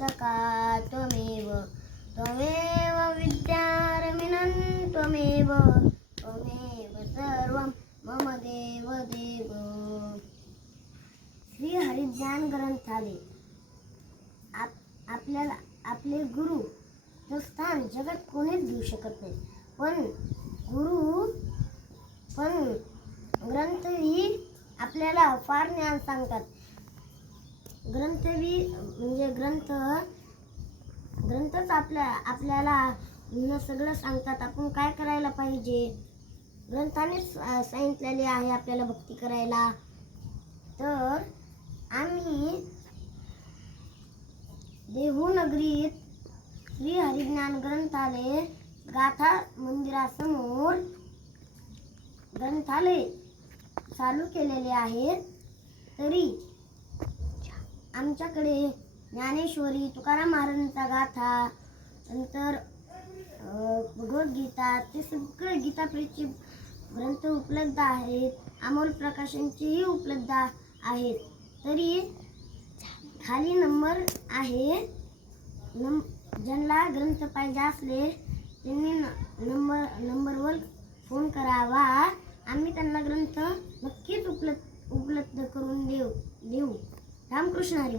सखा त्वमेव त्वमेव विद्यारमिणं त्वमेव त्वमेव सर्वं मम देव देव. श्री हरिज्ञान ग्रंथालय आपल्याला आपले गुरु चं स्थान जगात कोणीच देऊ शकत नाही. पण ग्रंथ ही आपल्याला फार ज्ञान सांगतात. ग्रंथच आपल्याला सगळं सांगतात. आपण काय करायला पाहिजे ग्रंथानेच सांगितलेले आहे आपल्याला भक्ती करायला. तर आम्ही देहूनगरीत श्री हरिज्ञान ग्रंथालय गाथा मंदिरासमोर ग्रंथालय चालू केलेले आहे. तरी आमच्याकडे ज्ञानेश्वरी, तुकाराम महाराजांचा गाथा, नंतर भगवद्गीता, ते सगळे गीताप्रेतचे ग्रंथ उपलब्ध आहेत. अमोल प्रकाशनचेही उपलब्ध आहेत. तरी खाली नंबर आहे. ज्यांना ग्रंथ पाहिजे असले त्यांनी नंबरवर फोन करावा. आम्ही त्यांना ग्रंथ नक्कीच उपलब्ध करून देऊ. रामकृष्ण हरी.